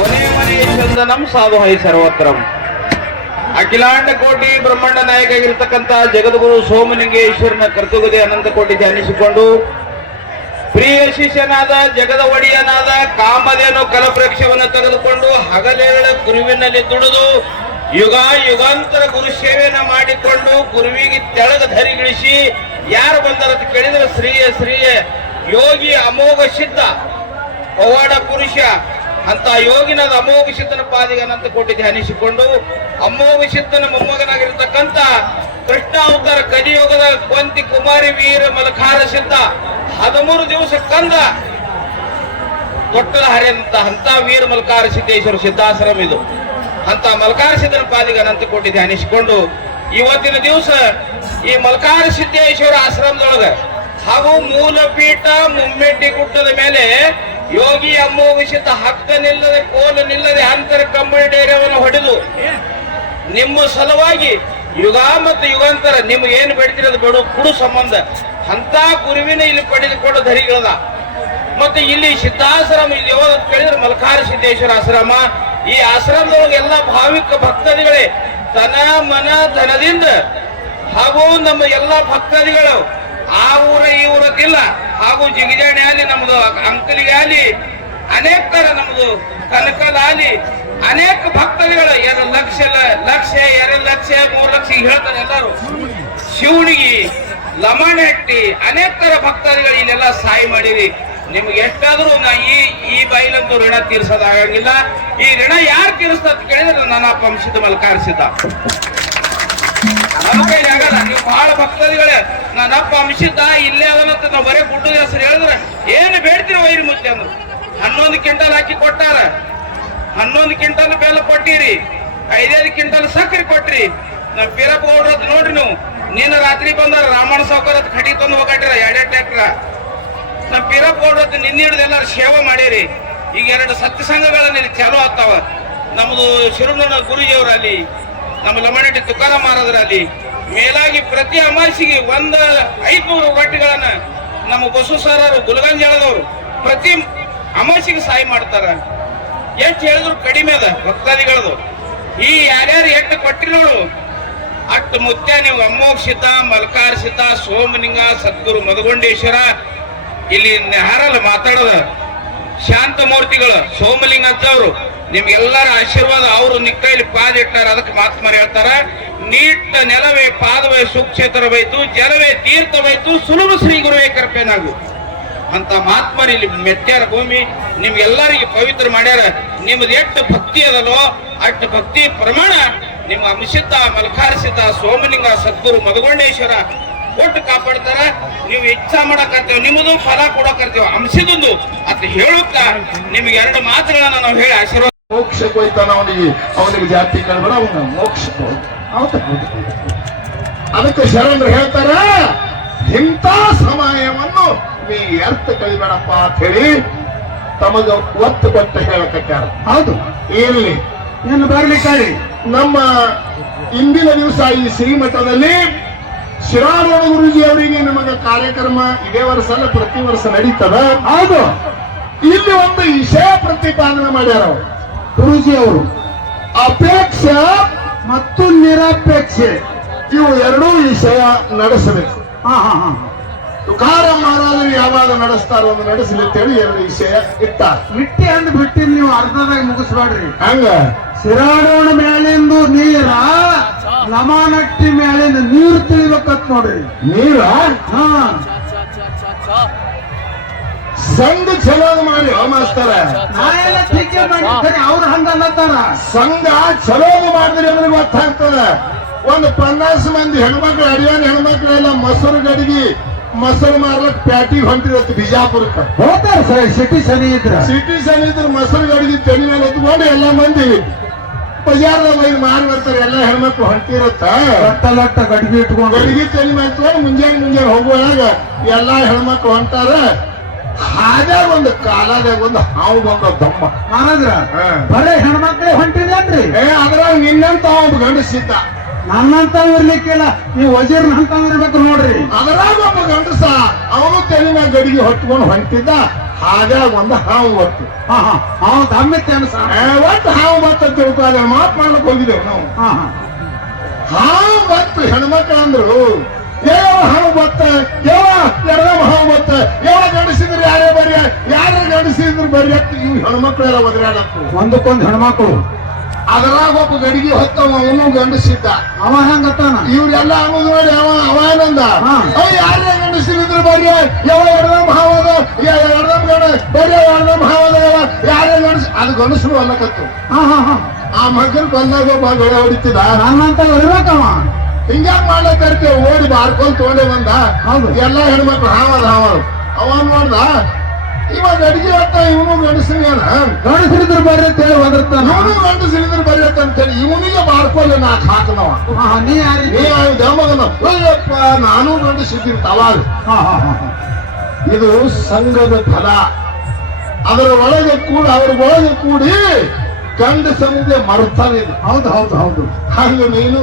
ಒನೇ ಚಂದನಂ ಸಾಧು ಹೈ ಸರ್ವತ್ರಂ ಅಖಿಲಾಂಡ ಕೋಟಿ ಬ್ರಹ್ಮಾಂಡ ನಾಯಕ ಆಗಿರ್ತಕ್ಕಂಥ ಜಗದ್ಗುರು ಸೋಮಲಿಂಗೇಶ್ವರನ ಕರ್ತುಗದೆ ಅನಂತ ಕೋಟಿ ಧ್ಯಾನಿಸಿಕೊಂಡು, ಪ್ರಿಯ ಶಿಷ್ಯನಾದ ಜಗದ ಒಡೆಯನಾದ ಕಾಮಧೇನು ಕಲಪ್ರೇಕ್ಷವನ್ನು ತೆಗೆದುಕೊಂಡು ಹಗಲೇಳ ಕುರುವಿನಲ್ಲಿ ದುಡಿದು ಯುಗ ಯುಗಾಂತರ ಗುರು ಸೇವೆಯನ್ನ ಮಾಡಿಕೊಂಡು ಗುರುವಿಗೆ ತೆಳಗ ಧರಿಗಿಳಿಸಿ ಯಾರು ಬಂದರ ಅಂತ ಕೇಳಿದ್ರೆ ಶ್ರೀಯ ಶ್ರೀಯ, ಯೋಗಿ ಅಮೋಘ ಸಿದ್ಧ, ಪವಾಡ ಪುರುಷ, ಅಂತ ಯೋಗಿನಾದ ಅಮೋಘ ಸಿದ್ಧನ ಪಾದಿಗೆ ಅನಂತ ಕೊಟ್ಟಿದ್ದೆ ಧ್ಯಾನಿಸಿಕೊಂಡು ಅಮೋಘ ಸಿದ್ಧನ ಮೊಮ್ಮಗನಾಗಿರ್ತಕ್ಕಂಥ ಕೃಷ್ಣ ಅವತಾರ ಕಲಿಯುಗದ ಕೊಂತಿ ಕುಮಾರಿ ವೀರ ಮಲಖಾರ ಸಿದ್ಧ ಹದಿಮೂರು ದಿವಸ ಕಂದ ತೊಟ್ಟಲ ಹರಿಯಂತ ಅಂತ ವೀರ ಮಲಕಾರ ಸಿದ್ದೇಶ್ವರ ಸಿದ್ಧಾಶ್ರಮ ಇದು. ಅಂತ ಮಲ್ಕಾರ ಸಿದ್ಧನ ಪಾದಿಗೆ ಅನಂತ ಕೋಟಿ ಧ್ಯಾನಿಸಿಕೊಂಡು ಇವತ್ತಿನ ದಿವಸ ಈ ಮಲ್ಕಾರ ಸಿದ್ದೇಶ್ವರ ಆಶ್ರಮದೊಳಗ ಹಾಗೂ ಮೂಲಪೀಠ ಮುಮ್ಮೆಟ್ಟಿ ಗುಡ್ಡದ ಮೇಲೆ ಯೋಗಿ ಅಮ್ಮೋಗಿಸಿದ ಹಕ್ಕ ನಿಲ್ಲದೆ, ಕೋಲು ನಿಲ್ಲದೆ ಅಂತರ ಕಂಬಳಿ ಡೈರ್ಯವನ್ನು ಹೊಡೆದು ನಿಮ್ಮ ಸಲುವಾಗಿ ಯುಗ ಮತ್ತು ಯುಗಾಂತರ ನಿಮ್ಗೆ ಏನು ಬೇಡ್ತಿರೋದು ಬೇಡ ಕುಡು ಸಂಬಂಧ ಅಂತ ಗುರುವಿನ ಇಲ್ಲಿ ಪಡೆದುಕೊಂಡು ಧರಿಗಳದ. ಮತ್ತೆ ಇಲ್ಲಿ ಸಿದ್ಧಾಶ್ರಮ, ಇಲ್ಲಿ ಅಂತ ಕೇಳಿದ್ರೆ ಮಲ್ಕಾರ ಸಿದ್ದೇಶ್ವರ ಆಶ್ರಮ ಈ ಆಶ್ರಮದೊಳಗೆ ಎಲ್ಲ ಭಾವಿಕ ಭಕ್ತಾದಿಗಳೇ, ತನ ಮನ ಧನದಿಂದ ಹಾಗೂ ನಮ್ಮ ಎಲ್ಲ ಭಕ್ತಾದಿಗಳು, ಆ ಊರ ಈ ಊರಕ್ಕಿಲ್ಲ, ಹಾಗೂ ಜಿಗಿಜಾಣಿ ಆಗಲಿ ನಮ್ದು ಅಂಕಲಿಗೆ ಆಗಲಿ ಅನೇಕರ ನಮ್ದು ಕನಕದ ಆಗಲಿ ಅನೇಕ ಭಕ್ತಾದಿಗಳು, ಎರಡು ಲಕ್ಷ ಲಕ್ಷ, ಎರಡು ಲಕ್ಷ, ಮೂರು ಲಕ್ಷ ಹೇಳ್ತಾರೆ ಎಲ್ಲರೂ. ಶಿವಣಿಗಿ ಲಮಣೆಟ್ಟಿ ಅನೇಕರ ಭಕ್ತಾದಿಗಳು ಇಲ್ಲೆಲ್ಲ ಸಹಾಯ ಮಾಡಿರಿ. ನಿಮ್ಗೆ ಎಷ್ಟಾದ್ರೂ ಈ ಈ ಬೈಲಂತೂ ಋಣ ತೀರ್ಸೋದಾಗಂಗಿಲ್ಲ. ಈ ಋಣ ಯಾರು ತೀರಿಸ್ತ ಅಂತ ಕೇಳಿದ್ರೆ ನನ್ನ ಅಪ್ಪ ಮಲ್ಕಾರಿಸಿದ್ದ. ನಮ್ಮ ಕೈಲಿ ಆಗಲ್ಲ, ನೀವು ಬಹಳ ಭಕ್ತಾದಿಗಳೇ. ನನ್ನ ಅಪ್ಪ ಅಂಶಿದ್ದ ಇಲ್ಲೇ ಅದನ್ನಂತ ನಾವು ಬರೇ ಗುಡ್ಡದ ಹೆಸರು ಹೇಳಿದ್ರೆ ಏನು ಬೇಡ್ತೀವಿ ವೈರಿ ಮುಂಚೆ ಅಂದ್ರು. ಹನ್ನೊಂದು ಕ್ವಿಂಟಲ್ ಹಾಕಿ ಕೊಟ್ಟಾರ. ಹನ್ನೊಂದು ಕ್ವಿಂಟಲ್ ಬೆಲ್ಲ ಕೊಟ್ಟಿರಿ. ಐದೈದು ಕ್ವಿಂಟಲ್ ಸಕ್ಕರೆ ಕೊಟ್ರಿ. ನಾವು ಪೀರಪ್ಪ ನೋಡ್ರಿ ನೀವು. ನಿನ್ನ ರಾತ್ರಿ ಬಂದಾರ ರಾಮಣ್ಣ ಸಾವುಕಾರ ಖಡಿ ತಂದು ಹೋಗಾಟ್ರ ಎರಡೇ ಟ್ಯಾಕ್ಟ್ರ ನಮ್ಮ ಪೀರಪ್ಪ ಗೌಡ್ರದ್ ನಿನ್ನೆ ಹಿಡಿದು ಎಲ್ಲರೂ ಸೇವೆ ಮಾಡಿರಿ ಈಗ ಎರಡು ಇಲ್ಲಿ ಚಾಲೂ ಆಗ್ತಾವ. ನಮ್ದು ಶಿರುಮನ ಗುರುಜಿಯವರಲ್ಲಿ, ನಮ್ಮ ಲಮಾಣಿ ತುಕಾರಾಮ್ ಮಹಾರಾಜರಲ್ಲಿ ಮೇಲಾಗಿ ಪ್ರತಿ ಅಮಾಸಿಗೆ ಒಂದ ಐದ್ನೂರು ರೊಟ್ಟಿಗಳನ್ನ ನಮ್ಮ ಬಸವ ಸರರು ಗುಲಗಂಜಾಳದವರು ಪ್ರತಿ ಅಮಾಸಿಗೆ ಸಹಾಯ ಮಾಡ್ತಾರ. ಎಷ್ಟು ಹೇಳಿದ್ರು ಕಡಿಮೆ ಅದ, ಭಕ್ತಾದಿಗಳದು. ಈ ಯಾರ್ಯಾರು ಎಷ್ಟು ಕೊಟ್ಟಿ ನೋಡು. ಅಷ್ಟು ಮುತ್ಯ ನೀವು ಅಮ್ಮೋಕ್ಷಿತ ಮಲ್ಕಾರ್ಷಿತ ಸೋಮಲಿಂಗ, ಸದ್ಗುರು ಮದಗೊಂಡೇಶ್ವರ ಇಲ್ಲಿ ಹಾರಲ್ಲ ಮಾತಾಡೋದ ಶಾಂತಮೂರ್ತಿಗಳು ಸೋಮಲಿಂಗ ಅಂತವ್ರು. ನಿಮ್ಗೆಲ್ಲರ ಆಶೀರ್ವಾದ ಅವರು ನಿಕ್ಕೈಲಿ ಪಾದ ಇಟ್ಟಾರ, ಅದಕ್ಕೆ ಮಾತ್ಮಾರಿ ಹೇಳ್ತಾರ, ನೀಟ್ಟ ನೆಲವೇ, ಪಾದವೇ, ಸುಕ್ಷೇತ್ರವೈತು, ಜಲವೇ, ತೀರ್ಥವೈತು, ಸುಲಭ ಶ್ರೀ ಗುರುವೇ ಕರ್ಪೇನಾಗು ಅಂತ ಮಹಾತ್ಮರಿ ಇಲ್ಲಿ ಮೆಟ್ಟ್ಯಾರ ಭೂಮಿ, ನಿಮ್ಗೆಲ್ಲರಿಗೆ ಪವಿತ್ರ ಮಾಡ್ಯಾರ. ನಿಮ್ದು ಎಷ್ಟು ಭಕ್ತಿ ಅದಲ್ಲೋ, ಅಷ್ಟು ಭಕ್ತಿ ಪ್ರಮಾಣ ನಿಮ್ಮ ಅಂಶಿತ ಮಲ್ಕಾರಿಸಿತ, ಸೋಮಲಿಂಗ, ಸದ್ಗುರು ಮದಗೊಂಡೇಶ್ವರ ಒಟ್ಟು ಕಾಪಾಡ್ತಾರ ನೀವು ಇಚ್ಛಾ ಮಾಡಕತ್ತೇವೆ ನಿಮ್ಮದು ಫಲ ಕೊಡಕತ್ತೇವೆ ಅಂಶದೊಂದು ಅಂತ ಹೇಳುತ್ತಾ ನಿಮ್ಗೆ ಎರಡು ಮಾತುಗಳನ್ನ ನಾವು ಹೇಳಿ ಆಶೀರ್ವಾದ ಮೋಕ್ಷಕ್ಕೆ ಹೋಯ್ತಾನ ಅವನಿಗೆ ಅವನಿಗೆ ಜಾತಿ ಕೇಳ್ಬೇಡ ಅವನ ಮೋಕ್ಷಕ್ಕೆ? ಅದಕ್ಕೆ ಶರಣರು ಹೇಳ್ತಾರ ಇಂಥ ಸಮಯವನ್ನು ನೀ ಎರ್ತ ಕಳಿಬೇಡಪ್ಪ ಅಂತ ಹೇಳಿ ತಮಗ ಒತ್ತು ಕೊಟ್ಟು ಹೇಳಕಟ್ಟಾರ ಹೌದು. ಇಲ್ಲಿ ಇನ್ನು ಬರ್ಲಿಕ್ಕಾಗಿ ನಮ್ಮ ಇಂದಿನ ದಿವಸ ಈ ಶ್ರೀಮಠದಲ್ಲಿ ಶಿರಾರೋಣ ಗುರುಜಿ ಅವರಿಗೆ ನಮಗೆ ಕಾರ್ಯಕ್ರಮ ಇದೇ ವರ್ಷ ಅಲ್ಲ ಪ್ರತಿ ವರ್ಷ ನಡೀತದ. ಹೌದು. ಇಲ್ಲಿ ಒಂದು ವಿಷಯ ಪ್ರತಿಪಾದನೆ ಮಾಡ್ಯಾರ ಅವರು. ಗುರುಜಿ ಅವರು. ಅಪೇಕ್ಷೆ ಮತ್ತು ನಿರಪೇಕ್ಷೆ ಇವು ಎರಡೂ ವಿಷಯ ನಡೆಸಬೇಕು. ಹಾ ಹಾ ಹಾ. ತುಕಾರ ಮಹಾರಾಜರು ಯಾವಾಗ ನಡೆಸ್ತಾರೋ ಒಂದು ನಡೆಸಲಿ ಅಂತೇಳಿ ಎರಡು ವಿಷಯ ಇತ್ತ ಬಿಟ್ಟಿ ಅಂದ್ ಬಿಟ್ಟಿ ನೀವು ಅರ್ಧದಾಗ ಮುಗಿಸ್ಬೇಡ್ರಿ ಹಂಗ? ಶಿರಾಡೋಣ ಮೇಲಿಂದು ನೀರ ಲಮಾನಟ್ಟಿ ಮೇಲೆ ನೀರು ತಿಳಿಬೇಕತ್ ನೋಡ್ರಿ ನೀರ? ಹಾ. ಸಂಘ ಚಲೋ ಮಾಡಿ ಮಾಸ್ತಾರ. ಅವ್ರು ಹಂಗ ಅನ್ನತ್ತಾರ. ಸಂಘ ಚಲೋ ಮಾಡಿದ್ರೆ ಅಂದ್ರೆ ಗೊತ್ತಾಗ್ತದ. ಒಂದು ಪನ್ನಾಸ್ ಮಂದಿ ಹೆಣ್ಮಕ್ಳು ಅಡಿಯಾನ ಹೆಣ್ಮಕ್ಳೆಲ್ಲ ಮೊಸರು ಗಡಿಗಿ ಮೊಸರು ಮಾರ್ಲಕ್ ಪ್ಯಾಟಿ ಹೊಂಟಿರತ್ತೆ ಬಿಜಾಪುರಕ್ಕೆ. ಹೋಗ್ತಾರ ಸರ್ ಸಿಟಿ ಸನಿ ಇದ್ರ. ಸಿಟಿ ಸನಿದ್ರ ಮೊಸರು ಗಡಿಗೆ ತೆನಿ ಮೇಲೆ ಎತ್ಕೊಂಡು ಎಲ್ಲ ಮಂದಿ ಬಜಾರ್ದಾಗ ಬೈ ಮಾರಿ ಬರ್ತಾರೆ ಎಲ್ಲ ಹೆಣ್ಮಕ್ಳು ಹೊಂಟಿರತ್ತ. ಲಟ್ಟ ಲಟ್ಟ ಗಡಿಗೆ ಇಟ್ಕೊಂಡು. ಗಡಿಗೆ ಮೇಲೆ ಎತ್ಕೊಂಡು ಮುಂಜಾನೆ ಮುಂಜಾನೆ ಹೋಗುವಾಗ ಎಲ್ಲಾ ಹೆಣ್ಮಕ್ಳು ಹೊಂಟಾರ. ಹಾಗೆ ಒಂದು ಕಾಲದಾಗ ಒಂದು ಹಾವು ಬಂದ ದಮ್ಮ. ಹಾ. ಬರೇ ಹೆಣ್ಮಕ್ಳೇ ಹೊಂಟಿದ್ರಿ ಏ ಅದ್ರಾಗ ನಿನ್ನಂತ ಒಬ್ಬ ಗಂಡಸಿದ್ದ ನನ್ನಂತ ಇರ್ಲಿಕ್ಕಿಲ್ಲ ನೀವು ವಜೀರ್ನ ಅಂತ ಇರ್ಬೇಕು ನೋಡ್ರಿ. ಅದ್ರಾಗ ಒಬ್ಬ ಗಂಡಸ ಅವನು ತೆಲಿನ ಗಡಿಗೆ ಹೊಟ್ಕೊಂಡು ಹೊಂಟಿದ್ದ. ಹಾದ್ಯಾಗ ಒಂದು ಹಾವು ಬತ್ತು ಹಾ ಹಾ. ಅವ ದಮ್ಮಿತ್ತೆ ಅನ್ಸ ಏ, ಒಟ್ಟು ಹಾವು ಬತ್ತ ಮಾತ್ ಮಾಡ್ಲಿಕ್ಕೆ ಹೋಗಿದ್ದೇವೆ ನಾವು. ಹಾ ಹಾ. ಹಾವು ಬತ್ತು ಹೆಣ್ಮಕ್ಳು ಅಂದ್ರು ಯಾವ ಹಾವು ಬತ್ತ ಯಾವ ಎರಡಮ ಹಾವು ಬತ್ತ ಯಾವ ಗಂಡಸಿದ್ರು ಯಾರೇ ಬರೀ ಯಾರ ಗಂಡಸಿದ್ರು ಬರೀ ಇವು ಹೆಣ್ಮಕ್ಳೆಲ್ಲ ಒದರಾಡತ್ತು ಒಂದಕ್ಕೊಂದು ಹೆಣ್ಮಕ್ಳು. ಅದ್ರಾಗ ಒಬ್ಬ ಗಡಿಗೆ ಹೊತ್ತವ ಅವನು ಗಂಡಸಿದ್ದ. ಅವ ಹೆಂಗತ್ತಾನ? ಇವ್ರೆಲ್ಲ ಅನ್ನೋದು ನೋಡಿ ಅವ ಅವ ಏನಂದ? ಹಾ. ಅವ್ ಯಾರೇ ಗಂಡಸಿರಿದ್ರು ಬರ್ರಿ? ಯಾವ ಎರಡಮ ಹಾವದ ಎರಡಮ ಗಂಡ ಬರ್ರಿ ಎರಡಮ ಹಾವದ ಯಾರೇ ಗಂಡಸ ಅದು ಗಂಡಸರು ಅಲ್ಲಕತ್ತು. ಕತ್ತು ಹಾ ಹಾ. ಆ ಮಗನ್ ಬಂದಾಗ ಒಬ್ಬ ಬೆಳೆ ಹೊಡಿತಿದ ನನ್ನಂತ ಬರ್ಬೇಕವ. ಹಿಂಗ್ಯಾಕ್ ಮಾಡ್ಲತ್ತರ್ತೀವಿ ಓಡಿ ಬಾರ್ಕೊಂಡ್ ತೋಡೆ ಬಂದ. ಎಲ್ಲ ಹೆಣ್ಮಕ್ಳು ಹಾವದ ಹಾವ ಅವನ್ ನೋಡ್ದ ಇವಾಗ ಅಡಿಗೆ ಹೊತ್ತ ಇವನು ಗಂಡಸಿನ ಗಣಸರಿದ್ರು ಬರ್ರಿ ಅಂತ ಹೇಳಿ ಒದರ್ತಾನ. ಇವನು ಗಂಡಸಿರಿದ್ರೆ ಅಂತ ಅಂತೇಳಿ ಇವನಿಗೆ ಮಾಡ್ಕೊಳ್ಳಿ ನಾ ಹಾಕನವ. ನೀ ಯಾರು? ನೀ ದಮಗನ ಅಯ್ಯಪ್ಪ ನಾನು ಗಂಡಸಿದ್ದೀನಿ ತವಾಗ. ಇದು ಸಂಘದ ಫಲ. ಅದರ ಒಳಗೆ ಕೂಡ ಅವ್ರ ಒಳಗೆ ಕೂಡಿ ಗಂಡ ಸಂಧ್ಯೆ ಮರ್ತಾನೆ ಹೌದು ಹೌದು ಹೌದು. ಹಂಗ ನೀನು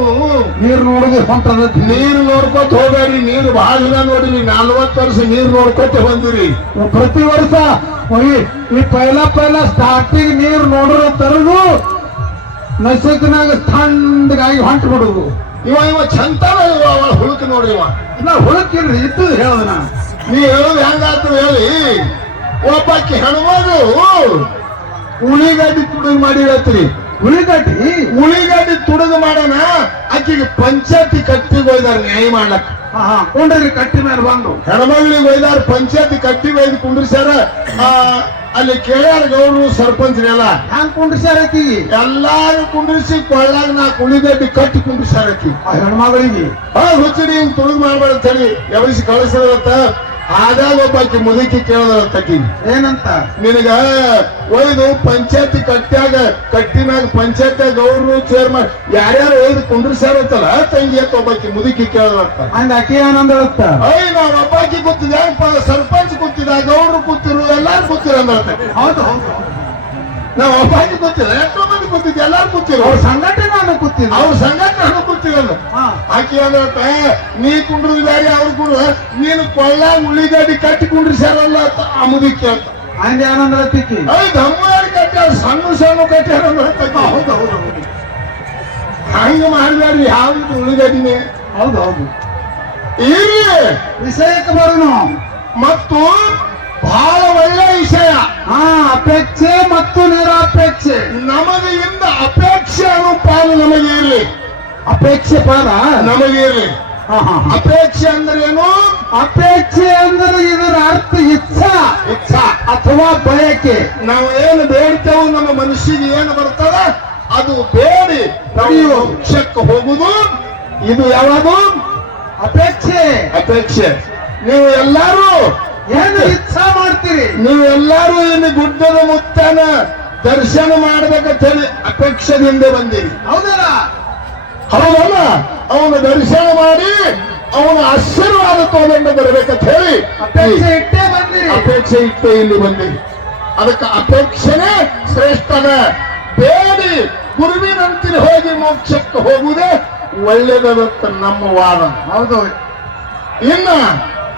ನೀರ್ ನೋಡಿದ್ರೆ ಹೊಂಟದ ನೀರು ನೋಡ್ಕೊತ ಹೋಗ್ಬೇಡಿ ನೀರು ಬಹಳ ದಿನ ನೋಡಿರಿ ನಲ್ವತ್ತು ವರ್ಷ ನೀರು ನೋಡ್ಕೊತ ಬಂದಿರಿ. ಪ್ರತಿ ವರ್ಷ ಈ ಪೈಲ ಪೈಲ ಸ್ಟಾರ್ಟಿಂಗ್ ನೀರ್ ನೋಡ್ರ ತರದು ನಸಕ್ನಾಗ ಥಂಡಗಾಗಿ ಹೊಂಟ ಬಿಡುದು. ಇವ ಇವ ಚಂತಾನ ಇವ ಹುಡುಕ ನೋಡಿ ಇವ. ಇಲ್ಲ ಹುಡುಕಿಲ್ರಿ ಇದ್ದು ನಾ ನೀ ಹೇಳೋದು ಹೆಂಗಾಗ್ತದೆ ಹೇಳಿ? ಒಬ್ಬಾಕಿ ಹೆಣ್ಮಗಳು ಉಳಿಗಡ್ಡಿ ತುಡುಗು ಮಾಡಿ ಹೇಳತ್ರಿ ಉಳಿಗಾಟಿ ಉಳಿಗಡ್ಡಿ ತುಡುಗು ಮಾಡೋಣ ಆಕಿಗೆ ಪಂಚಾಯತಿ ಕಟ್ಟಿ ಹೋಯ್ದಾರ ನ್ಯಾಯ ಮಾಡ್ಲಕ್ಕ. ಕೊಂಡ್ರಿ ಕಟ್ಟಿ ಮೇಲೆ ಬಂದು. ಹೆಣ್ಮಗಳಿಗೆ ಒಯ್ದಾರ ಪಂಚಾಯತಿ ಕಟ್ಟಿ ಒಯ್ದು ಕುಂಡ್ರಿಸ್ಯಾರ ಆ, ಅಲ್ಲಿ ಕೇಳ್ಯಾರ ಗೌರವ ಸರ್ಪಂಚ್ರೆಲ್ಲ ಹ್ಯಾಂಗ್ ಕುಂಡ್ರಿಸ್ಯಾರ ಆಕಿ? ಎಲ್ಲಾರು ಕುಂಡ್ರಿಸಿ ಕೊಳ್ಳಾಗ ನಾ ಉಳಿಗಡ್ಡಿ ಕಟ್ಟಿ ಕುಂಡ್ರಿಸ್ಯಾರ ಆಕಿ. ಆ ಹೆಣ್ಮಗಳಿಗೆ? ಹಾ ಹುಚ್ಚಡಿ ಹಿಂಗ್ ತುಳುಗ್ ಮಾಡ್ಬೇಡ ಅಂತ ಹೇಳಿ ಎವರಿಸಿ ಕಳಿಸದತ್ತ ಆದಾಗ ಒಬ್ಬಾಕಿ ಮುದುಕಿ ಕೇಳದ ಏನಂತ? ನಿನಗ ಒಯ್ದು ಪಂಚಾಯತಿ ಕಟ್ಟ್ಯಾಗ ಕಟ್ಟಿನಾಗ ಪಂಚಾಯತ್ ಗೌಡ್ರು ಚೇರ್ಮನ್ ಯಾರ್ಯಾರು ಒಯ್ದು ಕುಂಡ್ರಿಸ್ಯಾರತ್ತಲ್ಲ ತಂಗಿ ಅಂತ ಒಬ್ಬಾಕಿ ಮುದುಕಿ ಕೇಳದಂತ ಹಂಗ ಅಯ್ಯ ನಾವ್ ಒಬ್ಬಾಕಿ ಗೊತ್ತಿದ ಸರ್ಪಂಚ್ ಕೂತಿದ ಗೌಡ್ರು ಕೂತಿರು ಎಲ್ಲಾರು ಕೂತಿರ ಅಂದತ್ತ ಹೌದು ಹೌದು. ನಾವ್ ಒಬ್ಬಾಕಿ ಕೂತಿದ ಎಷ್ಟೋ ಮಂದಿ ಕೂತಿದ್ದೆ ಎಲ್ಲಾರು ಕೂತಿರು. ಅವ್ರ ಸಂಘಟನೆ ಕೂತಿದ್ರು ಅವ್ರ ಸಂಘಟನೆ ನಾನು ಆಕಿ ಅಂದ್ರತ್ತ ನೀ ಕುಂಡ್ರದ್ ಬ್ಯಾರೆ ಅವ್ರು ಕುಂಡ್ರ ನೀನು ಕೊಳ್ಳ ಉಳ್ಳಿಗಡ್ಡಿ ಕಟ್ಟಿ ಕುಂಡ್ರಿ ಅಂತ ಅಲ್ಲ ಅಮುದಿ ಕೇಳ್ತ. ಹಂಗ ಅಯ್ಯ ತಿಕ್ಕಿ ಯಾರು ಕಟ್ಟ್ಯಾರ ಸಣ್ಣ ಸಣ್ಣ ಕಟ್ಟ್ಯಾರ. ಹೌದು ಹೌದು ಹೌದು. ಹಂಗ ಮಾಡ್ಬ್ಯಾಡ್ರಿ ಯಾವ್ದು ಉಳ್ಳಿಗಡ್ಡಿನೇ? ಹೌದು ಹೌದು. ಇಲ್ಲಿ ವಿಷಯಕ್ಕೆ ಬರೋಣ ಮತ್ತು ಬಹಳ ಒಳ್ಳೆ ವಿಷಯ. ಹಾ ಅಪೇಕ್ಷೆ ಮತ್ತು ನಿರಾಪೇಕ್ಷೆ. ನಮಗೆ ಇಂದ ಅಪೇಕ್ಷೆ ಅನ್ನೋ ಪಾಲು ನಮಗೆ ಇರಲಿ ಅಪೇಕ್ಷೆ ಪದ ನಮಗೆ ಇರಲಿ. ಹಾ, ಹಾ, ಹಾ. ಅಪೇಕ್ಷೆ ಅಂದ್ರೆ ಏನು? ಅಪೇಕ್ಷೆ ಅಂದ್ರೆ ಇದರ ಅರ್ಥ ಇಚ್ಛಾ. ಇಚ್ಛಾ. ಅಥವಾ ಬಯಕೆ. ನಾವು ಏನು ಬೇಡ್ತೇವೆ ನಮ್ಮ ಮನಸ್ಸಿಗೆ ಏನು ಬರ್ತದ? ಅದು ಬೇಡಿ. ನಾವು ವೃಕ್ಷಕ್ಕೆ ಹೋಗುದು ಇದು ಯಾವುದು? ಅಪೇಕ್ಷೆ. ಅಪೇಕ್ಷೆ. ನೀವು ಎಲ್ಲರೂ ಏನು ಇಚ್ಛಾ ಮಾಡ್ತೀರಿ? ನೀವು ಎಲ್ಲರೂ ಇಲ್ಲಿ ಗುಡ್ಡದ ಮುತ್ತನ ದರ್ಶನ ಮಾಡ್ಬೇಕಂತ ಹೇಳಿ ಅಪೇಕ್ಷದಿಂದ ಬಂದಿರಿ. ಹೌದಲ್ಲ? ಅವನ ದರ್ಶನ ಮಾಡಿ ಅವನ ಆಶೀರ್ವಾದ ತಗೊಂಡು ಬರಬೇಕಂತ ಹೇಳಿ ಅಪೇಕ್ಷೆ ಇಟ್ಟೇ ಬಂದಿರಿ. ಅಪೇಕ್ಷೆ ಇಟ್ಟು ಇಲ್ಲಿ ಬಂದಿರಿ. ಅದಕ್ಕೆ ಅಪೇಕ್ಷೆನೇ ಶ್ರೇಷ್ಠನ. ಬೇಡಿ ಗುರುವಿನಂತಿನ ಹೋಗಿ ಮೋಕ್ಷಕ್ಕೆ ಹೋಗುವುದೇ ಒಳ್ಳೆಯದಂತ ನಮ್ಮ ವಾದ. ಹೌದು. ಇನ್ನ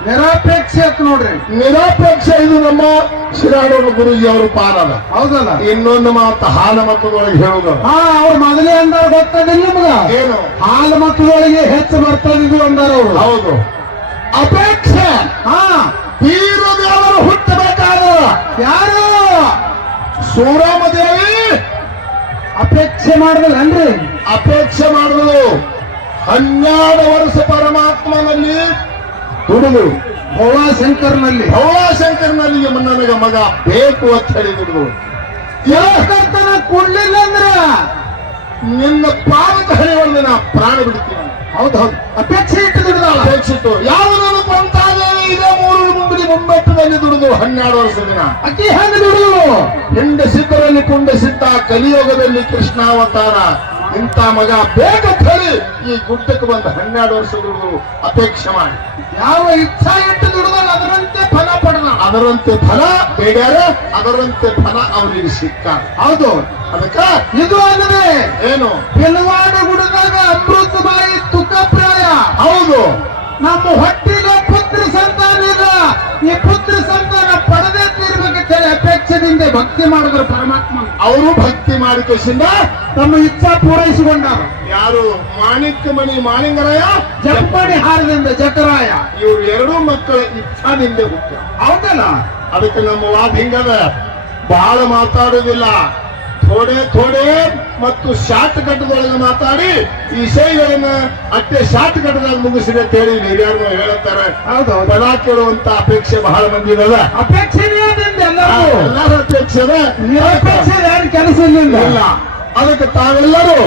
ನಿರಾಪೇಕ್ಷೆ ಅಂತ ನೋಡ್ರಿ. ನಿರಾಪೇಕ್ಷೆ ಇದು ನಮ್ಮ ಶಿರಾಡೋಣ ಗುರುಜಿ ಅವರು ಪಾಲನ ಹೌದಲ್ಲ? ಇನ್ನೊಂದು ಮಾತು ಹಾಲ ಮತದೊಳಗೆ ಹೇಳುದು ಹಾ ಅವ್ರು ಮೊದಲೇ ಅಂದಾರ ಗೊತ್ತದಿಲ್ಲ ನಿಮ್ಗ? ಏನು? ಹಾಲ ಮಕ್ಕಳೊಳಗೆ ಹೆಚ್ಚು ಬರ್ತದಿದ್ದು ಅಂದಾರ ಅವರು. ಹೌದು. ಅಪೇಕ್ಷೆ? ಹಾ. ತೀರದೇವರು ಹುಟ್ಟಬೇಕಾದ. ಯಾರು? ಸೂರಾಮದೇವಿ? ಅಪೇಕ್ಷೆ ಮಾಡಿದ್ರನ್ರಿ? ಅಪೇಕ್ಷೆ ಮಾಡಿದ್ರು. ಹನ್ನೆರಡು ವರ್ಷ ಪರಮಾತ್ಮನಲ್ಲಿ ದುಡಿದು ಭೋಳಾಶಂಕರ್ನಲ್ಲಿ ಭೋಳಾಶಂಕರನಲ್ಲಿ ನನಗ ಮಗ ಬೇಕು ಅಂತ ಹೇಳಿ ದುಡಿದು ಕರ್ತನ ಕೊಡ್ಲಿಲ್ಲ ಅಂದ್ರ ನಿನ್ನ ಪಾದದ ಹರಿವಲ್ಲಿ ನಾ ಪ್ರಾಣ ಬಿಡ್ತೀನಿ. ಹೌದು ಹೌದು. ಅಪೇಕ್ಷೆ ಇಟ್ಟು ದುಡ್ದಾಳ ಅಪೇಕ್ಷಿತು ಯಾವುದನ್ನು ಕೊಂತಾದೇವಿ ಇದೆ ಮೂರು ಮುಂಬಿ ಮುಂಬೆಟ್ಟದಲ್ಲಿ ದುಡಿದು ಹನ್ನೆರಡು ವರ್ಷ ದಿನ. ಅಕ್ಕಿ ಹೆಂಗೆ ದುಡಿದು? ಹೆಂಡ ಸಿದ್ಧರಲ್ಲಿ ಕುಂಡ ಸಿದ್ಧ ಕಲಿಯೋಗದಲ್ಲಿ ಕೃಷ್ಣಾವತಾರ ಇಂಥ ಮಗ ಬೇಗ ಹೇಳಿ ಈ ಗುಡ್ಡಕ್ಕೆ ಬಂದ ಹನ್ನೆರಡು ವರ್ಷ ದುಡಿದು ಅಪೇಕ್ಷೆ ಮಾಡಿ. ಯಾವ ಇಚ್ಛಾ ಇಟ್ಟು ದುಡ್ದಾಳ ಅದರಂತೆ ಫಲ ಪಡೆದ ಅದರಂತೆ ಫಲ ಬೇಡ ಅದರಂತೆ ಫಲ ಅವನಿಗೆ ಸಿಕ್ಕ ಹೌದು. ಅದಕ್ಕ? ಇದು ಅಲ್ಲದೆ ಏನು? ಬಿಲ್ವಾಡ ಗುಡದಾಗ ಅಮೃತ ಬಾಯಿ ತುಕ್ಕಪ್ರಾಯ ಹೌದು ನಮ್ಮ ಹೊಟ್ಟಿಗೆ ಪುತ್ರ ಸಂತಾನ ಇಲ್ಲ ಈ ಪುತ್ರ ಸಂತಾನ ಪಡೆದೇ ಹೇಳಿ ಅಪೇಕ್ಷೆದಿಂದ ಭಕ್ತಿ ಮಾಡಿದ್ರು ಪರಮಾತ್ಮ. ಅವರು ಭಕ್ತಿ ಮಾಡಿಕೆಸಿಂದ ತಮ್ಮ ಇಚ್ಛಾ ಪೂರೈಸಿಕೊಂಡರು. ಯಾರು? ಮಾಣಿಕ್ಯ ಮಣಿ ಮಾಣಿಂಗರಾಯ ಜಪ್ಪಣಿ ಹಾರದಿಂದ ಜಟರಾಯ ಇವ್ರು ಎರಡೂ ಮಕ್ಕಳ ಇಚ್ಛಾದಿಂದ ಹುಟ್ಟ ಹೌದಲ್ಲ? ಅದಕ್ಕೆ ನಮ್ಮ ವಾದ ಹಿಂಗದ ಬಹಳ ಮಾತಾಡುವುದಿಲ್ಲ ಥೋಡೆ ಥೋಡೆ ಮತ್ತು ಶಾರ್ಟ್ ಕಟ್ಟದೊಳಗೆ ಮಾತಾಡಿ ಈ ವಿಷಯಗಳನ್ನ ಅಷ್ಟೇ ಶಾರ್ಟ್ ಕಟ್ಟದಾಗ ಮುಗಿಸಿದೆ ಅಂತ ಹೇಳಿ ಹಿರಿಯರು ಹೇಳುತ್ತಾರೆ ಪದ ಕೇಳುವಂತ ಅಪೇಕ್ಷೆ ಬಹಳ ಮಂದಿ ಇದಾವೆ. ಅಪೇಕ್ಷೆ ಎಲ್ಲರೂ. ಅಪೇಕ್ಷೆ ಕೆಲಸ ಇಲ್ಲ. ಅದಕ್ಕೆ ತಾವೆಲ್ಲರೂ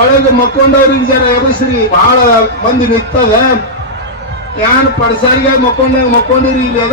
ಒಳಗೆ ಮಕ್ಕೊಂಡವ್ರಿಗೆ ಜನ ಎಬ್ಬಿಸ್ರಿ ಬಹಳ ಮಂದಿ ನಿಂತದ. ಯಾನ್ ಪಡಸಾರಿಗೆ ಮಕ್ಕೊಂಡ ಮಕ್ಕೊಂಡಿರಿ ಇಲ್ಲಿ.